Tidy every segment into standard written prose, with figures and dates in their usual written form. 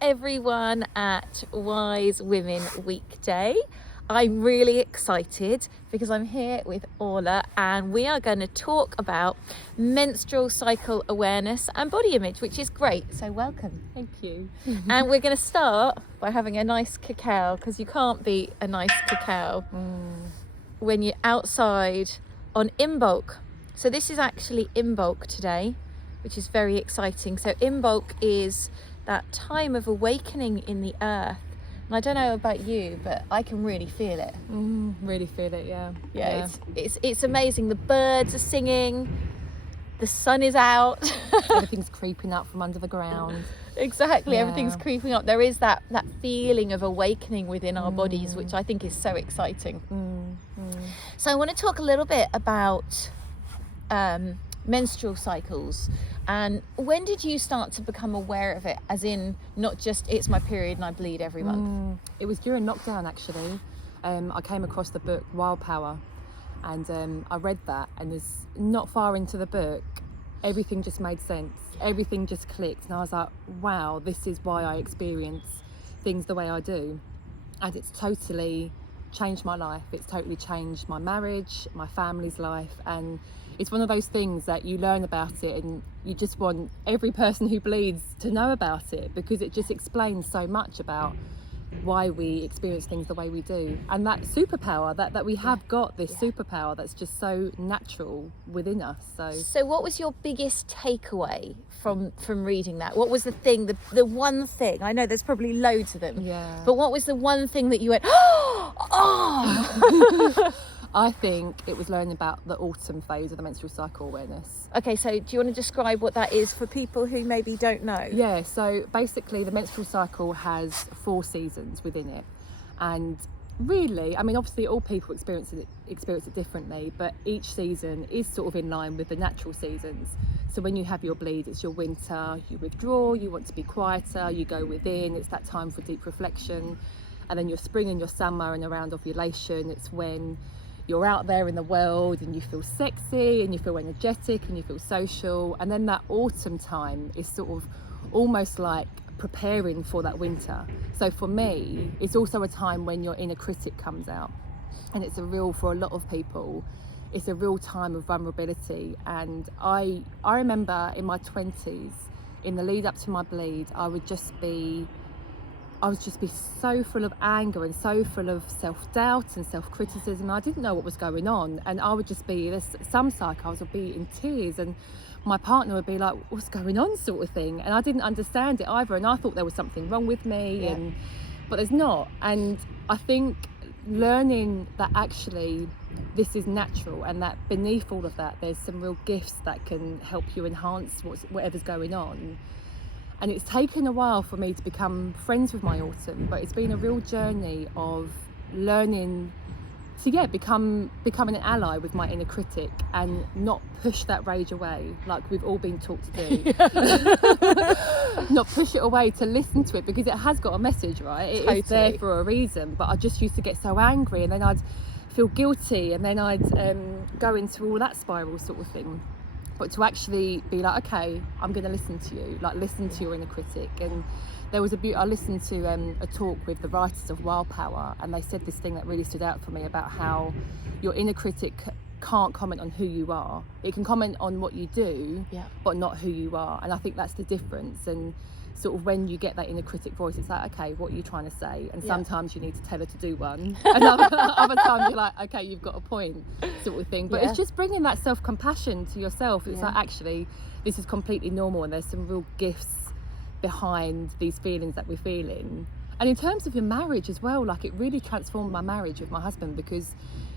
everyone at Wise Women Weekday. I'm really excited because I'm here with Orla and we are going to talk about menstrual cycle awareness and body image, which is great. So welcome. Thank you. And we're going to start by having a nice cacao, because you can't beat a nice cacao when you're outside on Imbolc. So this is actually Imbolc today, which is very exciting. So Imbolc is that time of awakening in the earth. And I don't know about you, but I can really feel it. Really feel it, yeah. Yeah. It's amazing. The birds are singing, the sun is out. Everything's creeping up from under the ground. Exactly, Yeah. Everything's creeping up. There is that feeling of awakening within our bodies, which I think is so exciting. So I want to talk a little bit about menstrual cycles. And when did you start to become aware of it, as in not just it's my period and I bleed every month? It was during lockdown, actually. I came across the book Wild Power, and I read that, and there's not far into the book, everything just made sense. Everything just clicked, and I was like, wow, this is why I experience things the way I do. And it's totally changed my life. It's totally changed my marriage, my family's life, and it's one of those things that you learn about it and you just want every person who bleeds to know about it, because it just explains so much about why we experience things the way we do, and that superpower that we have got, this superpower that's just so natural within us. So what was your biggest takeaway from reading that? What was the thing, the one thing? I know there's probably loads of them, but what was the one thing that you went, oh? I think it was learning about the autumn phase of the menstrual cycle awareness. Okay, so do you want to describe what that is for people who maybe don't know? Yeah, so basically the menstrual cycle has 4 seasons within it. And really, I mean, obviously all people experience it differently, but each season is sort of in line with the natural seasons. So when you have your bleed, it's your winter, you withdraw, you want to be quieter, you go within, it's that time for deep reflection. And then your spring and your summer and around ovulation, it's when you're out there in the world and you feel sexy and you feel energetic and you feel social. And then that autumn time is sort of almost like preparing for that winter. So for me, it's also a time when your inner critic comes out, and it's for a lot of people, it's a real time of vulnerability. And I remember in my 20s, in the lead up to my bleed, I would just be so full of anger and so full of self-doubt and self-criticism. I didn't know what was going on, and I would just be some cycles would be in tears, and my partner would be like, what's going on, sort of thing. And I didn't understand it either, and I thought there was something wrong with me, but there's not. And I think learning that actually this is natural, and that beneath all of that there's some real gifts that can help you enhance whatever's going on. And it's taken a while for me to become friends with my autumn, but it's been a real journey of learning to becoming an ally with my inner critic and not push that rage away like we've all been taught to do. Not push it away, to listen to it, because it has got a message, right? It is there for a reason. But I just used to get so angry, and then I'd feel guilty, and then I'd go into all that spiral sort of thing. But to actually be like, okay, I'm going to listen to you, like listen to your inner critic. And there was I listened to a talk with the writers of Wild Power, and they said this thing that really stood out for me about how your inner critic can't comment on who you are. It can comment on what you do, but not who you are. And I think that's the difference. And sort of when you get that inner critic voice, it's like, okay, what are you trying to say? And sometimes you need to tell her to do one, and other times you're like, okay, you've got a point, sort of thing. But it's just bringing that self-compassion to yourself. It's like, actually, this is completely normal, and there's some real gifts behind these feelings that we're feeling. And in terms of your marriage as well, like, it really transformed my marriage with my husband, because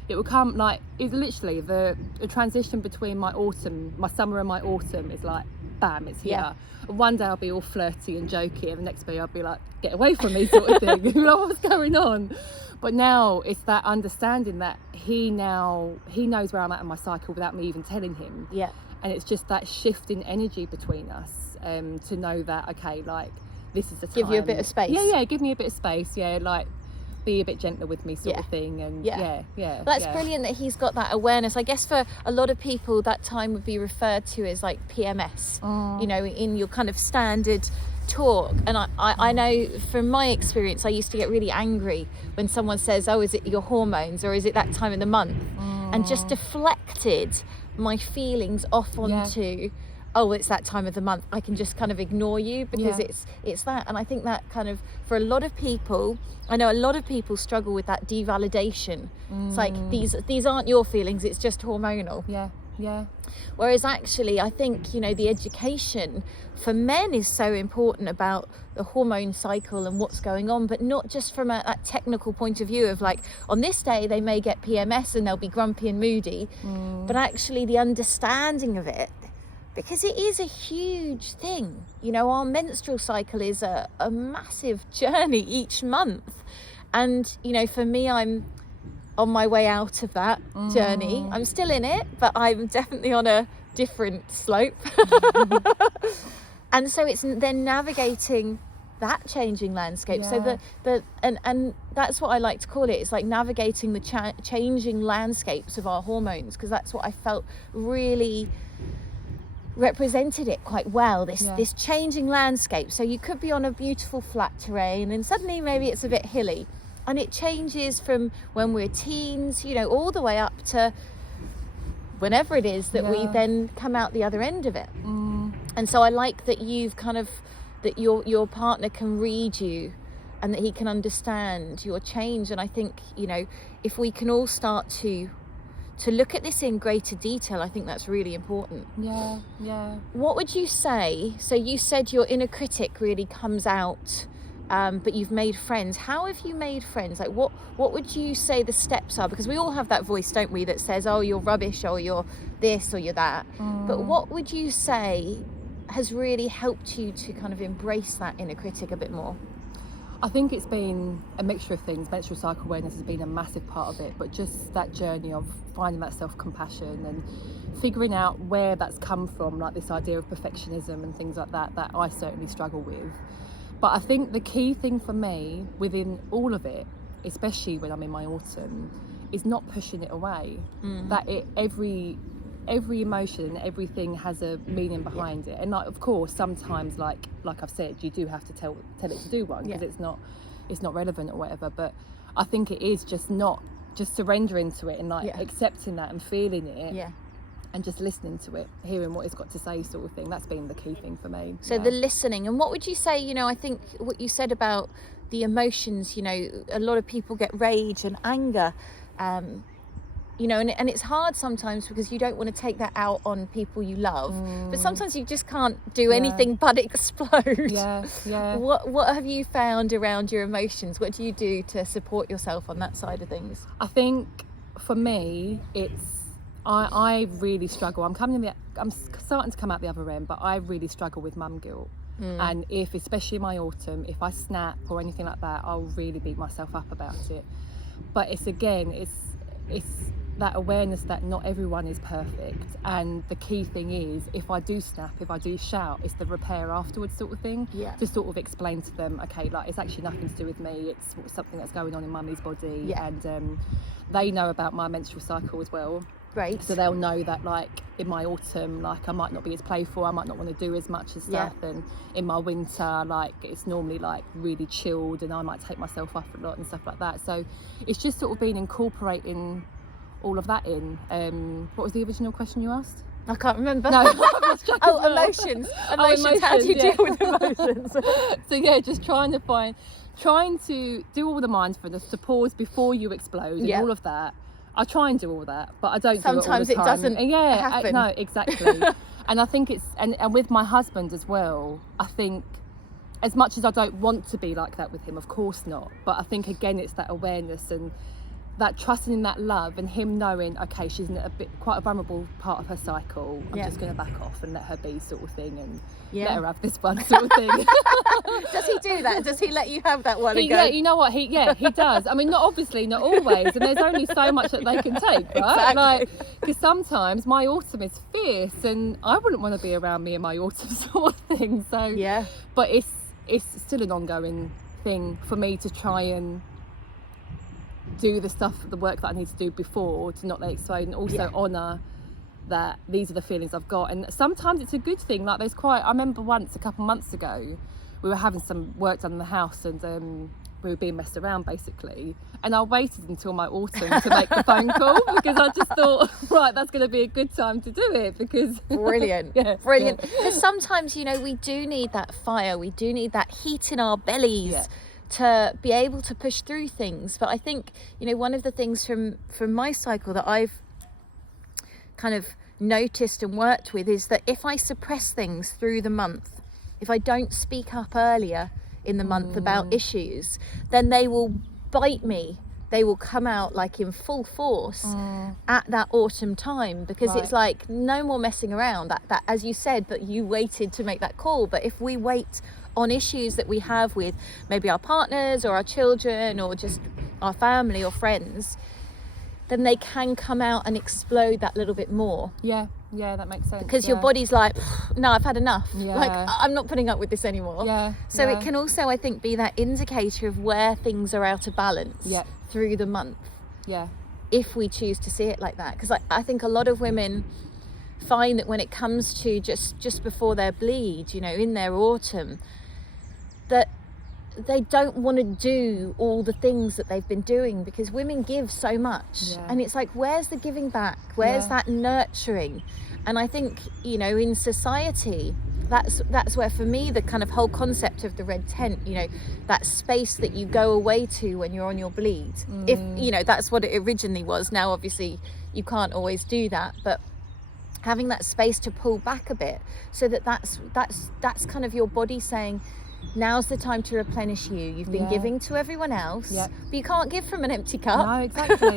it would come like, it's literally the transition between my summer and my autumn is like, bam, it's here. One day I'll be all flirty and jokey, and the next day I'll be like, get away from me, sort of thing. You know what's going on? But now it's that understanding that he knows where I'm at in my cycle without me even telling him. And it's just that shift in energy between us, to know that, okay, like, this is the time. Give you a bit of space. Give me a bit of space. Like, be a bit gentler with me, sort of thing. And that's brilliant that he's got that awareness. I guess for a lot of people that time would be referred to as like PMS, you know, in your kind of standard talk, and I know from my experience, I used to get really angry when someone says, oh, is it your hormones or is it that time of the month? And just deflected my feelings off onto, oh, it's that time of the month. I can just kind of ignore you because it's that. And I think that kind of, for a lot of people, I know a lot of people struggle with that devalidation. It's like, these aren't your feelings, it's just hormonal. Yeah. Whereas actually, I think, you know, the education for men is so important about the hormone cycle and what's going on, but not just from a technical point of view of like, on this day they may get PMS and they'll be grumpy and moody, but actually the understanding of it, because it is a huge thing. You know, our menstrual cycle is a massive journey each month. And, you know, for me, I'm on my way out of that journey. I'm still in it, but I'm definitely on a different slope. And so it's then navigating that changing landscape. So and that's what I like to call it. It's like navigating the changing landscapes of our hormones, because that's what I felt really represented it quite well, this changing landscape. So you could be on a beautiful flat terrain and suddenly maybe it's a bit hilly, and it changes from when we're teens, you know, all the way up to whenever it is that we then come out the other end of it. And so I like that you've kind of, that your partner can read you and that he can understand your change. And I think, you know, if we can all start to look at this in greater detail, I think that's really important. Yeah. What would you say? So you said your inner critic really comes out, but you've made friends. How have you made friends? Like what would you say the steps are? Because we all have that voice, don't we, that says, oh, you're rubbish, or you're this, or you're that. But what would you say has really helped you to kind of embrace that inner critic a bit more? I think it's been a mixture of things. Menstrual cycle awareness has been a massive part of it, but just that journey of finding that self-compassion and figuring out where that's come from, like this idea of perfectionism and things like that I certainly struggle with. But I think the key thing for me within all of it, especially when I'm in my autumn, is not pushing it away. That every emotion, everything has a meaning behind it. And like, of course, sometimes like I've said, you do have to tell it to do one, because it's not relevant or whatever. But I think it is just surrendering to it and like accepting that and feeling it. And just listening to it, hearing what it's got to say, sort of thing. That's been the key thing for me. So the listening. And what would you say, you know, I think what you said about the emotions, you know, a lot of people get rage and anger, you know, and it's hard sometimes because you don't want to take that out on people you love, but sometimes you just can't do anything but explode. What have you found around your emotions? What do you do to support yourself on that side of things? I think for me, it's I really struggle. I'm starting to come out the other end, but I really struggle with mum guilt. And especially in my autumn, if I snap or anything like that, I'll really beat myself up about it. But it's that awareness that not everyone is perfect, and the key thing is, if I do snap, if I do shout, it's the repair afterwards sort of thing. To sort of explain to them, okay, like it's actually nothing to do with me, it's something that's going on in mummy's body. And they know about my menstrual cycle as well. Great. So they'll know that like in my autumn, like I might not be as playful, I might not want to do as much as stuff, and in my winter, like it's normally like really chilled and I might take myself up a lot and stuff like that. So it's just sort of been incorporating all of that in. What was the original question you asked? I can't remember. No. Emotions. Emotions. How do you deal with emotions? So just trying to do all the mindfulness, to pause before you explode and all of that. I try and do all that, but I don't sometimes do it all the time. Sometimes it doesn't happen. No, exactly. And I think it's, and with my husband as well, I think as much as I don't want to be like that with him, of course not, but I think again it's that awareness and that trusting in that love, and him knowing, okay, she's in quite a vulnerable part of her cycle, I'm just going to back off and let her be, sort of thing, and let her have this one, sort of thing. Does he do that? Does he let you have that one? Yeah, you know what, he does. I mean, not always, and there's only so much that they can take, right? Exactly. Like, because sometimes my autumn is fierce and I wouldn't want to be around me in my autumn, sort of thing. So but it's still an ongoing thing for me to try and do the work that I need to do before, to not let it explode, and also honour that these are the feelings I've got. And sometimes it's a good thing. Like I remember once a couple months ago we were having some work done in the house, and we were being messed around basically, and I waited until my autumn to make the phone call, because I just thought, right, that's going to be a good time to do it, because Brilliant. Yeah, Brilliant. Because sometimes, you know, we do need that fire, we do need that heat in our bellies. Yeah. To be able to push through things. But I think, you know, one of the things from my cycle that I've kind of noticed and worked with is that if I suppress things through the month, if I don't speak up earlier in the month about issues, then they will bite me. They will come out like in full force at that autumn time, because Right. it's like no more messing around. That as you said, that you waited to make that call. But if we wait on issues that we have with maybe our partners or our children or just our family or friends, then they can come out and explode that little bit more. Yeah, that makes sense. Because your body's like, no, I've had enough. Yeah. Like, I'm not putting up with this anymore. Yeah. So it can also, I think, be that indicator of where things are out of balance through the month. Yeah. If we choose to see it like that. Because I think a lot of women find that when it comes to just before their bleed, you know, in their autumn, that they don't want to do all the things that they've been doing, because women give so much. And it's like, where's the giving back? Where's that nurturing? And I think, you know, in society, that's where, for me, the kind of whole concept of the red tent, you know, that space that you go away to when you're on your bleed, if, you know, that's what it originally was. Now, obviously, you can't always do that, but having that space to pull back a bit, so that's kind of your body saying, now's the time to replenish you. You've been giving to everyone else, but you can't give from an empty cup. No, exactly.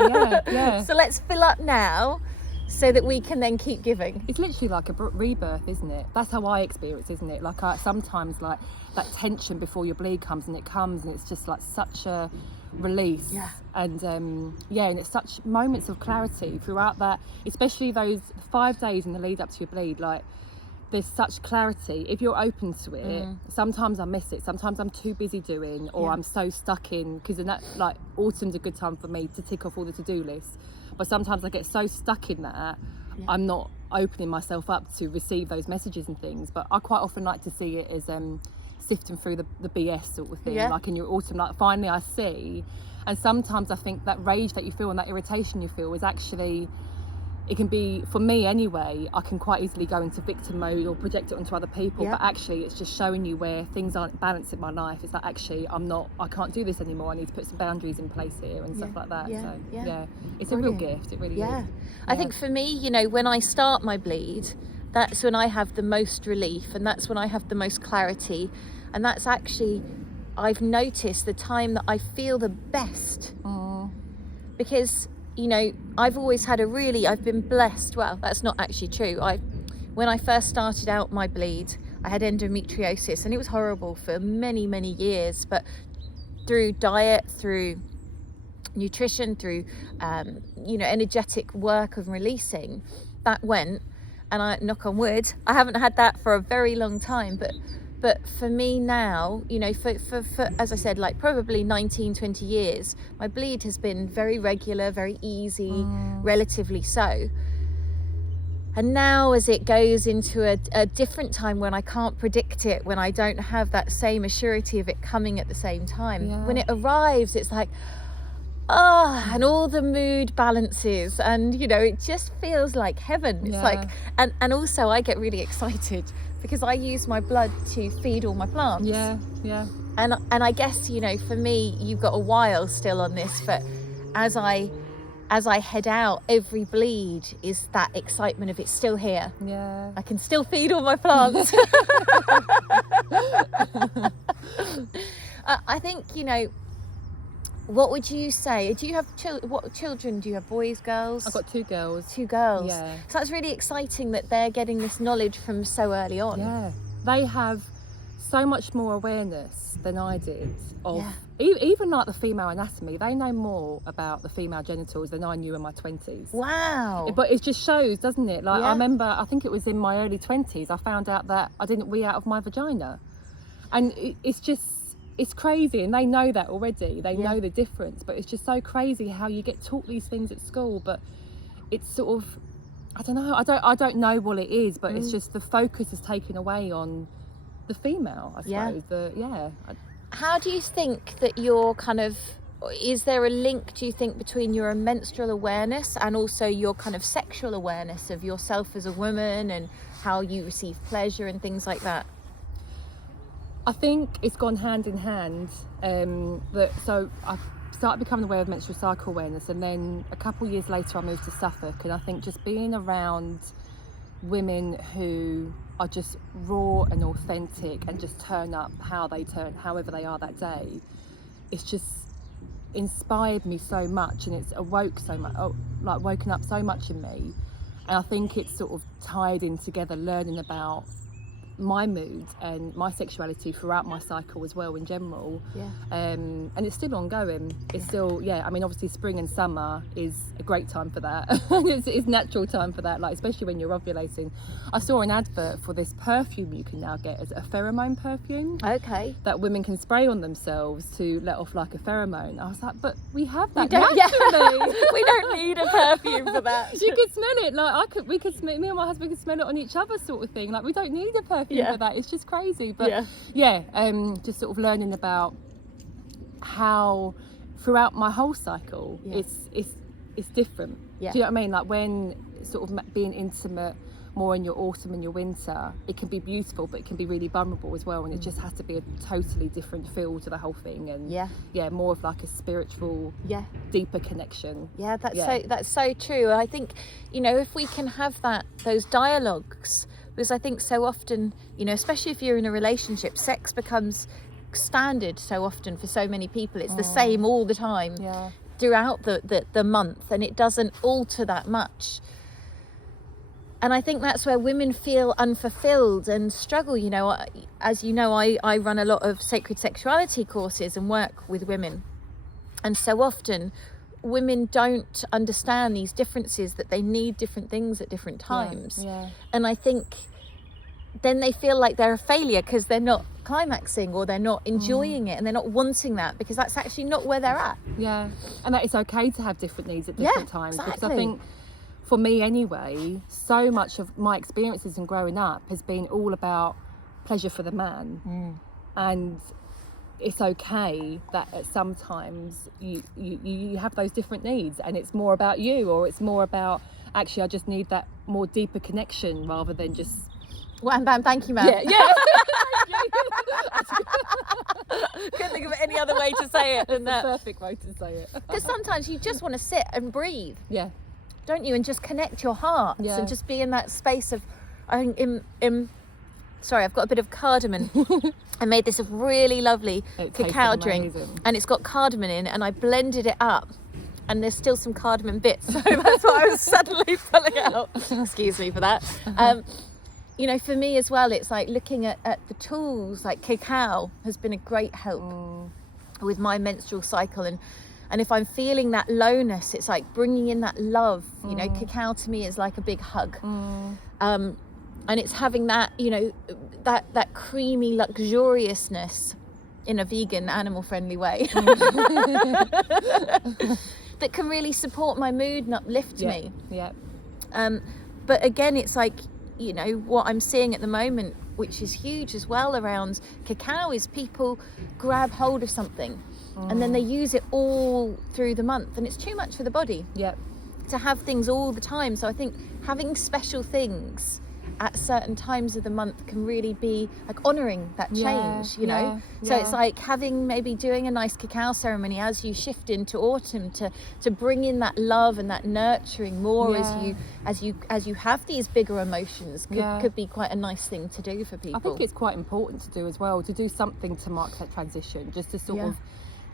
Yeah. So let's fill up now, so that we can then keep giving. It's literally like a rebirth, isn't it? That's how I experience, isn't it? Like, sometimes, like, that tension before your bleed comes, and it's just like such a release. And and it's such moments of clarity throughout that, especially those 5 days in the lead up to your bleed. Like, there's such clarity if you're open to it. Sometimes I miss it, sometimes I'm too busy doing, or I'm so stuck in, because in that, like, autumn's a good time for me to tick off all the to-do lists, but sometimes I get so stuck in that I'm not opening myself up to receive those messages and things. But I quite often like to see it as sifting through the BS sort of thing, like in your autumn, like, finally I see. And sometimes I think that rage that you feel and that irritation you feel is actually, it can be, for me anyway, I can quite easily go into victim mode or project it onto other people, but actually it's just showing you where things aren't balanced in my life. It's like, actually, I can't do this anymore. I need to put some boundaries in place here and stuff like that. So it's a real gift. It really is. I think for me, you know, when I start my bleed, that's when I have the most relief, and that's when I have the most clarity, and that's actually, I've noticed, the time that I feel the best. Because, you know, I've always had I've been blessed. Well, that's not actually true. When I first started out my bleed, I had endometriosis, and it was horrible for many, many years. But through diet, through nutrition, through, you know, energetic work of releasing, that went. And I, knock on wood, I haven't had that for a very long time. But for me now, you know, for as I said, like probably 19, 20 years, my bleed has been very regular, very easy, relatively so. And now, as it goes into a different time when I can't predict it, when I don't have that same assurity of it coming at the same time, when it arrives, it's like, and all the mood balances, and, you know, it just feels like heaven. It's like, and also I get really excited, because I use my blood to feed all my plants. And I guess, you know, for me, you've got a while still on this, but as I head out, every bleed is that excitement of it's still here. I can still feed all my plants. I think, you know, what would you say? Do you have what children do you have? Boys, girls? I've got 2 girls. 2 girls. Yeah. So that's really exciting that they're getting this knowledge from so early on. Yeah. They have so much more awareness than I did of even like the female anatomy. They know more about the female genitals than I knew in my 20s. Wow. But it just shows, doesn't it? Like, I remember, I think it was in my early 20s, I found out that I didn't wee out of my vagina. And it's just, it's crazy, and they know that already. They know the difference, but it's just so crazy how you get taught these things at school, but it's sort of, I don't know, I don't know what it is, but it's just the focus is taken away on the female, I suppose. Yeah. How do you think that you're kind of, is there a link, do you think, between your menstrual awareness and also your kind of sexual awareness of yourself as a woman and how you receive pleasure and things like that? I think it's gone hand in hand. So I started becoming aware of menstrual cycle awareness, and then a couple of years later I moved to Suffolk, and I think just being around women who are just raw and authentic and just turn up however they are that day, it's just inspired me so much, and it's woken up so much in me. And I think it's sort of tied in together, learning about my mood and my sexuality throughout my cycle as well in general. And it's still ongoing. It's still, I mean, obviously spring and summer is a great time for that. It's natural time for that, like especially when you're ovulating. I saw an advert for this perfume you can now get, as a pheromone perfume. Okay. That women can spray on themselves to let off like a pheromone. I was like, but we have that We don't, naturally. We don't need a perfume for that. You could smell it, like me and my husband could smell it on each other, sort of thing. Like, we don't need a perfume for that. It's just crazy. But just sort of learning about how throughout my whole cycle it's different. Do you know what I mean? Like, when sort of being intimate more in your autumn and your winter, it can be beautiful, but it can be really vulnerable as well, and it just has to be a totally different feel to the whole thing. And more of like a spiritual, deeper connection. That's so true. I think, you know, if we can have those dialogues, because I think so often, you know, especially if you're in a relationship, sex becomes standard so often for so many people. It's the same all the time throughout the month, and it doesn't alter that much. And I think that's where women feel unfulfilled and struggle. You know, as you know, I run a lot of sacred sexuality courses and work with women. And so often women don't understand these differences, that they need different things at different times. And I think then they feel like they're a failure because they're not climaxing, or they're not enjoying it, and they're not wanting that, because that's actually not where they're at. And that it's okay to have different needs at different times. Exactly. Because I think, for me anyway, so much of my experiences in growing up has been all about pleasure for the man. And it's okay that at sometimes you have those different needs, and it's more about you, or it's more about, actually I just need that more deeper connection rather than just wham bam thank you, man. Couldn't think of any other way to say it than that. The perfect way to say it. Because sometimes you just want to sit and breathe, don't you, and just connect your hearts and just be in that space of, I think sorry, I've got a bit of cardamom. I made this really lovely cacao drink, and it's got cardamom in, and I blended it up, and there's still some cardamom bits, so that's why I was suddenly pulling out. Excuse me for that. You know, for me as well, it's like looking at the tools, like cacao has been a great help with my menstrual cycle, and if I'm feeling that lowness, it's like bringing in that love. You know, cacao to me is like a big hug. And it's having that, you know, that creamy luxuriousness in a vegan, animal-friendly way that can really support my mood and uplift me. But again, it's like, you know, what I'm seeing at the moment, which is huge as well around cacao, is people grab hold of something and then they use it all through the month, and it's too much for the body to have things all the time. So I think having special things at certain times of the month can really be like honouring that change, you know. So it's like doing a nice cacao ceremony as you shift into autumn to bring in that love and that nurturing more as you have these bigger emotions. Could be quite a nice thing to do for people. I think it's quite important to do as well, to do something to mark that transition, just to sort of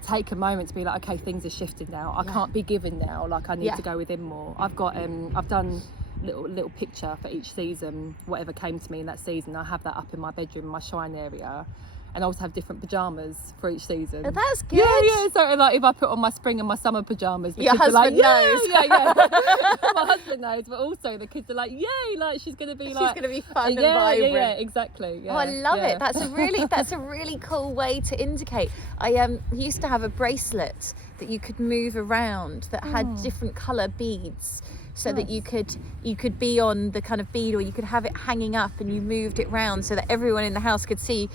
take a moment to be like, okay, things are shifting now. I can't be giving now, like I need to go within more. I've got I've done little picture for each season, whatever came to me in that season. I have that up in my bedroom, my shrine area, and I also have different pajamas for each season. Oh, that's good. Yeah. So like if I put on my spring and my summer pajamas, the Your kids are like, husband knows. Yeah. My husband knows, but also the kids are like, yay, like she's gonna be like, she's gonna be fun and vibrant. Yeah, exactly. Yeah, Oh, I love it. That's a really cool way to indicate. I used to have a bracelet that you could move around that had different colour beads, so that you could be on the kind of bead, or you could have it hanging up and you moved it round so that everyone in the house could see,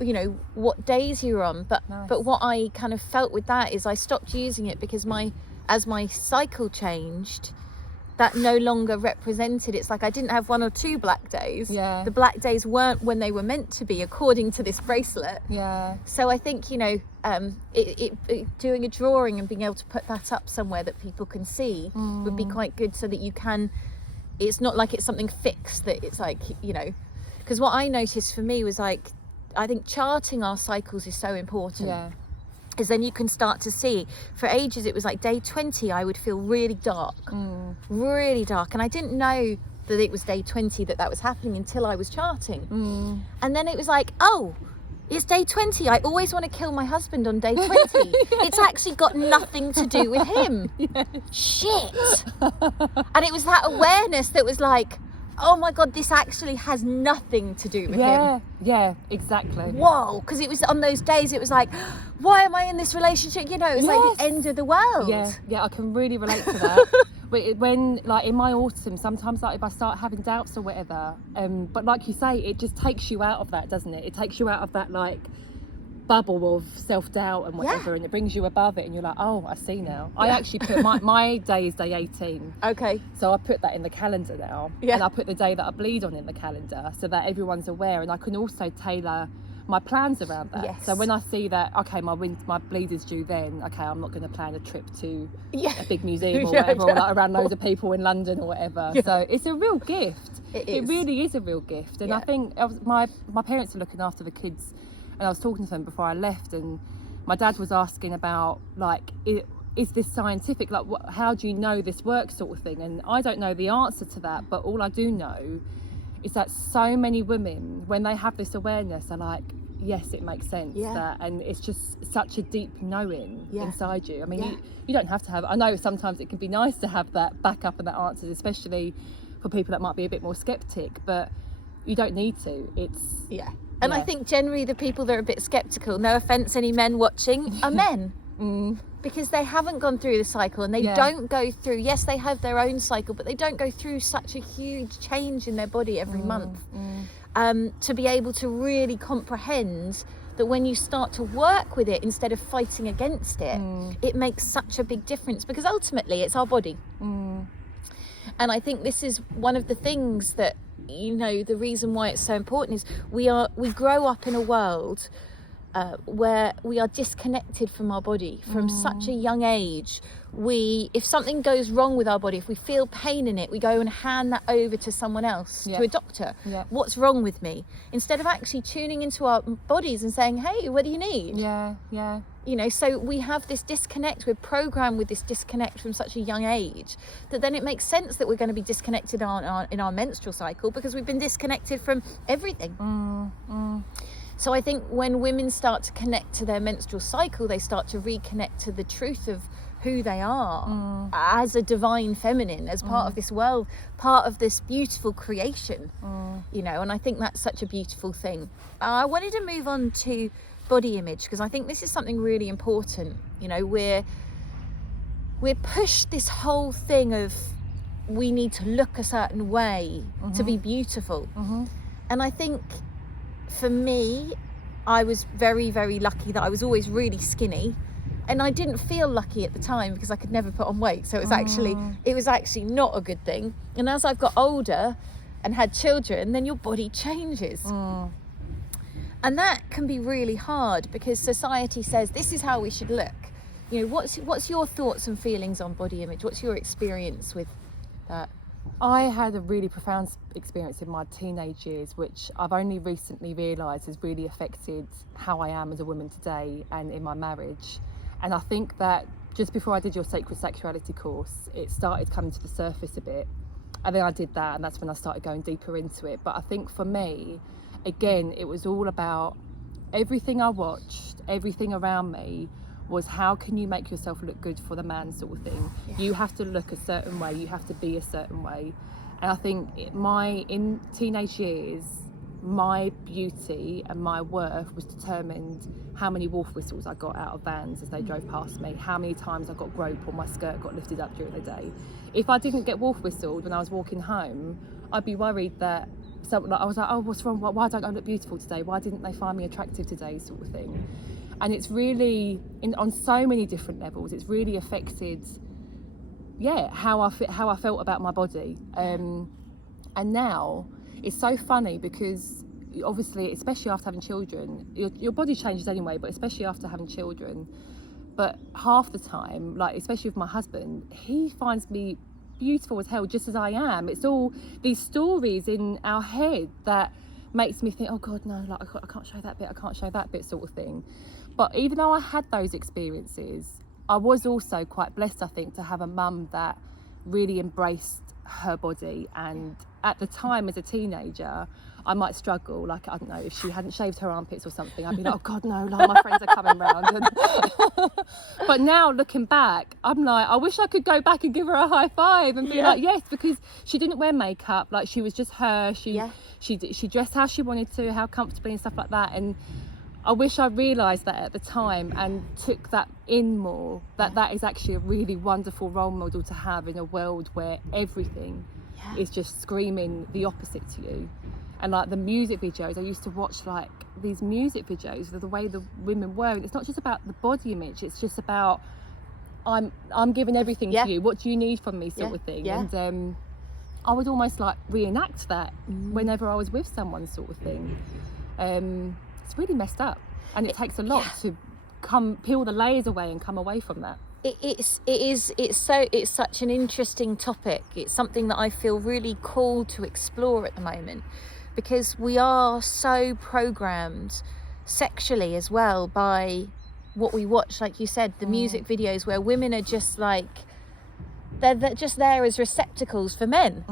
you know, what days you were on. But what I kind of felt with that is I stopped using it because as my cycle changed, that no longer represented. It's like I didn't have 1 or 2 black days. Yeah. The black days weren't when they were meant to be, according to this bracelet. Yeah. So I think, you know, doing a drawing and being able to put that up somewhere that people can see would be quite good, so that you can, it's not like it's something fixed, that it's like, you know, because what I noticed for me was like, I think charting our cycles is so important. Yeah. Because then you can start to see, for ages it was like day 20 I would feel really dark, and I didn't know that it was day 20 that was happening until I was charting. And then it was like, oh, it's day 20, I always want to kill my husband on day 20. It's actually got nothing to do with him. Shit. And it was that awareness that was like, oh my God, this actually has nothing to do with him. Yeah, exactly. Whoa, because it was on those days, it was like, why am I in this relationship? You know, it was like the end of the world. Yeah, I can really relate to that. when like in my autumn, sometimes like if I start having doubts or whatever, but like you say, it just takes you out of that, doesn't it? It takes you out of that like bubble of self-doubt and whatever, and it brings you above it, and you're like, oh, I see now. I actually put my day is day 18. Okay. So I put that in the calendar now, and I put the day that I bleed on in the calendar, so that everyone's aware, and I can also tailor my plans around that. Yes. So when I see that, okay, my bleed is due then, okay, I'm not going to plan a trip to a big museum or whatever, or like around loads of people in London or whatever. So it's a real gift. It really is a real gift. And I think my parents are looking after the kids, and I was talking to them before I left, and my dad was asking about like, is this scientific? Like, how do you know this works, sort of thing? And I don't know the answer to that, but all I do know is that so many women, when they have this awareness, are like, yes, it makes sense. That, and it's just such a deep knowing inside you. I mean, you don't have to have, I know sometimes it can be nice to have that backup and that answers, especially for people that might be a bit more skeptic, but you don't need to. And I think generally the people that are a bit skeptical, no offence any men watching, are men. Because they haven't gone through the cycle, and they don't go through, yes, they have their own cycle, but they don't go through such a huge change in their body every month. To be able to really comprehend that when you start to work with it instead of fighting against it, it makes such a big difference, because ultimately it's our body. And I think this is one of the things that, you know, the reason why it's so important is we grow up in a world where we are disconnected from our body from such a young age. If something goes wrong with our body, if we feel pain in it, we go and hand that over to someone else, to a doctor. What's wrong with me? Instead of actually tuning into our bodies and saying, hey, what do you need? You know, so we have this disconnect, we're programmed with this disconnect from such a young age, that then it makes sense that we're going to be disconnected in our menstrual cycle, because we've been disconnected from everything. So I think when women start to connect to their menstrual cycle, they start to reconnect to the truth of who they are as a divine feminine, as part of this world, part of this beautiful creation, you know, and I think that's such a beautiful thing. I wanted to move on to body image, because I think this is something really important. You know, we're pushed this whole thing of we need to look a certain way to be beautiful. And I think for me, I was very, very lucky that I was always really skinny, and I didn't feel lucky at the time because I could never put on weight. So it was actually not a good thing. And as I've got older and had children, then your body changes. And that can be really hard, because society says this is how we should look. You know, what's your thoughts and feelings on body image? What's your experience with that? I had a really profound experience in my teenage years, which I've only recently realised has really affected how I am as a woman today and in my marriage. And I think that just before I did your Sacred Sexuality course, it started coming to the surface a bit. And then I did that, and that's when I started going deeper into it. But I think for me, again, it was all about everything I watched, everything around me was, how can you make yourself look good for the man, sort of thing. You have to look a certain way, you have to be a certain way. And I think in teenage years, my beauty and my worth was determined how many wolf whistles I got out of vans as they drove past me, how many times I got rope or my skirt got lifted up during the day. If I didn't get wolf whistled when I was walking home, I'd be worried that I was like, oh, what's wrong? Why don't I look beautiful today? Why didn't they find me attractive today, sort of thing. And it's really, on so many different levels, it's really affected, how I felt about my body. And now it's so funny because obviously, especially after having children, your body changes anyway, but especially after having children. But half the time, like especially with my husband, he finds me beautiful as hell just as I am. It's all these stories in our head that makes me think, oh God, no, like I can't show that bit, I can't show that bit, sort of thing. But even though I had those experiences, I was also quite blessed, I think, to have a mum that really embraced her body. And at the time, as a teenager, I might struggle, like, I don't know, if she hadn't shaved her armpits or something, I'd be like, oh God, no, like my friends are coming round. But now looking back, I'm like, I wish I could go back and give her a high five and be like, yes, because she didn't wear makeup, like she was just her. She dressed how she wanted to, how comfortably and stuff like that. And I wish I realised that at the time and took that in more, that is actually a really wonderful role model to have in a world where everything is just screaming the opposite to you. And like the music videos, I used to watch like these music videos of the way the women were, and it's not just about the body image, it's just about I'm giving everything to you, what do you need from me, sort of thing. And I would almost like reenact that whenever I was with someone, sort of thing. It's really messed up, and it takes a lot to peel the layers away and come away from that. It's such an interesting topic. It's something that I feel really called to explore at the moment, because we are so programmed sexually as well by what we watch, like you said, the music videos where women are just like they're just there as receptacles for men.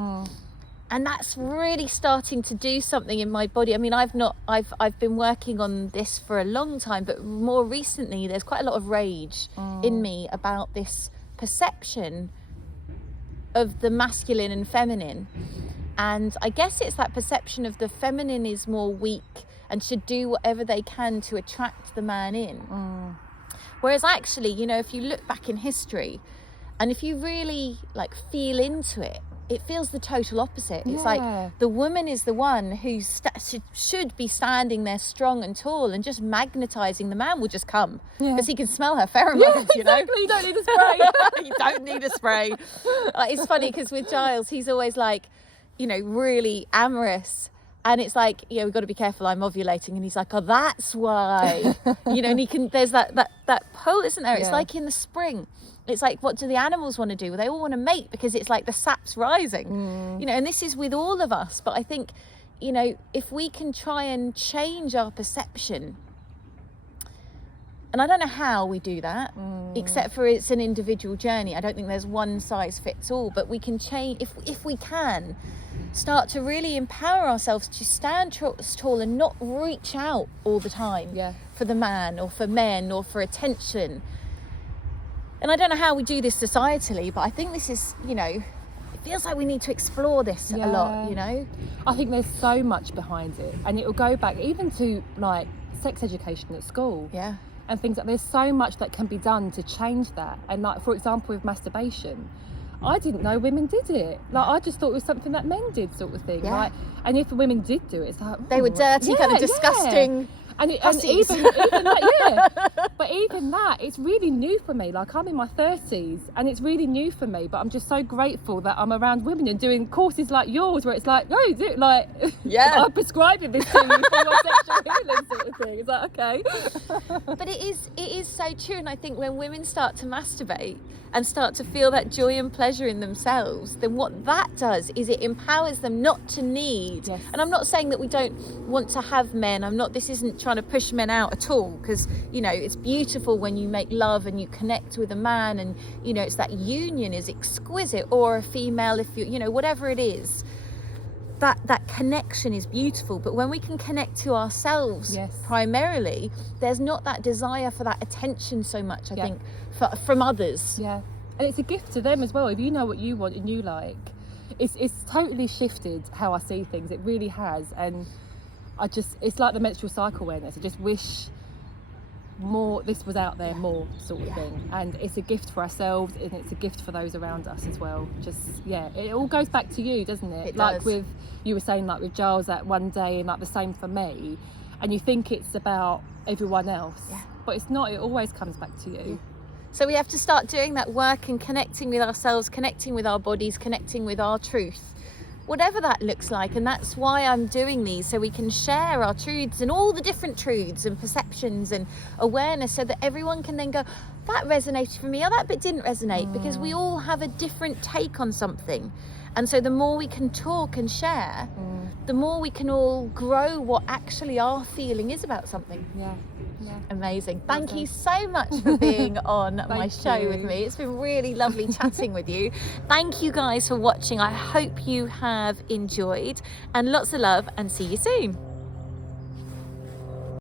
And that's really starting to do something in my body. I mean, I've been working on this for a long time, but more recently there's quite a lot of rage in me about this perception of the masculine and feminine. And I guess it's that perception of the feminine is more weak and should do whatever they can to attract the man in. Whereas actually, you know, if you look back in history and if you really like feel into it, it feels the total opposite. It's like the woman is the one who should be standing there strong and tall and just magnetising. The man will just come because he can smell her pheromones, you know. You don't need a spray. You don't need a spray. It's funny because with Giles, he's always like, you know, really amorous. And it's like, you know, we've got to be careful, I'm ovulating. And he's like, oh, that's why. You know, and there's that pull, isn't there? It's like in the spring. It's like, what do the animals want to do? Well, they all want to mate because it's like the sap's rising, you know, and this is with all of us. But I think, you know, if we can try and change our perception, and I don't know how we do that, except for it's an individual journey. I don't think there's one size fits all, but we can change, if we can start to really empower ourselves to stand tall and not reach out all the time for the man or for men or for attention. And I don't know how we do this societally, but I think this is, you know, it feels like we need to explore this a lot, you know? I think there's so much behind it. And it will go back even to like sex education at school. And things like, there's so much that can be done to change that. And like, for example, with masturbation, I didn't know women did it. Like, I just thought it was something that men did, sort of thing. Like, and if women did do it, it's like, they were dirty, kind of disgusting. And even that, but even that, it's really new for me. Like, I'm in my 30s and it's really new for me, but I'm just so grateful that I'm around women and doing courses like yours where it's like, no, do it, like, I'm prescribing this to you for your sexual healing, sort of thing. It's like, okay. But it is so true. And I think when women start to masturbate and start to feel that joy and pleasure in themselves, then what that does is it empowers them not to need. And I'm not saying that we don't want to have men. This isn't trying to push men out at all, because, you know, it's beautiful when you make love and you connect with a man, and, you know, it's that union is exquisite, or a female, if you know, whatever it is. that connection is beautiful. But when we can connect to ourselves Yes. primarily, there's not that desire for that attention so much, I Yeah. think, from others. Yeah, and it's a gift to them as well. If you know what you want and you like, it's totally shifted how I see things. It really has. And it's like the menstrual cycle awareness. I just wish more this was out there more, sort of thing. And it's a gift for ourselves, and it's a gift for those around us as well. It all goes back to you, doesn't it? It Like does. with you were saying, like with Giles that one day, and like the same for me. And you think it's about everyone else, but it's not. It always comes back to you. So we have to start doing that work and connecting with ourselves, connecting with our bodies, connecting with our truth, whatever that looks like. And that's why I'm doing these, so we can share our truths and all the different truths and perceptions and awareness, so that everyone can then go, that resonated for me, or that bit didn't resonate, because we all have a different take on something. And so the more we can talk and share, the more we can all grow what actually our feeling is about something. Yeah. Amazing. Thank you so much for being on my show you. with me. It's been really lovely chatting with you. Thank you guys for watching. I hope you have enjoyed, and lots of love, and see you soon.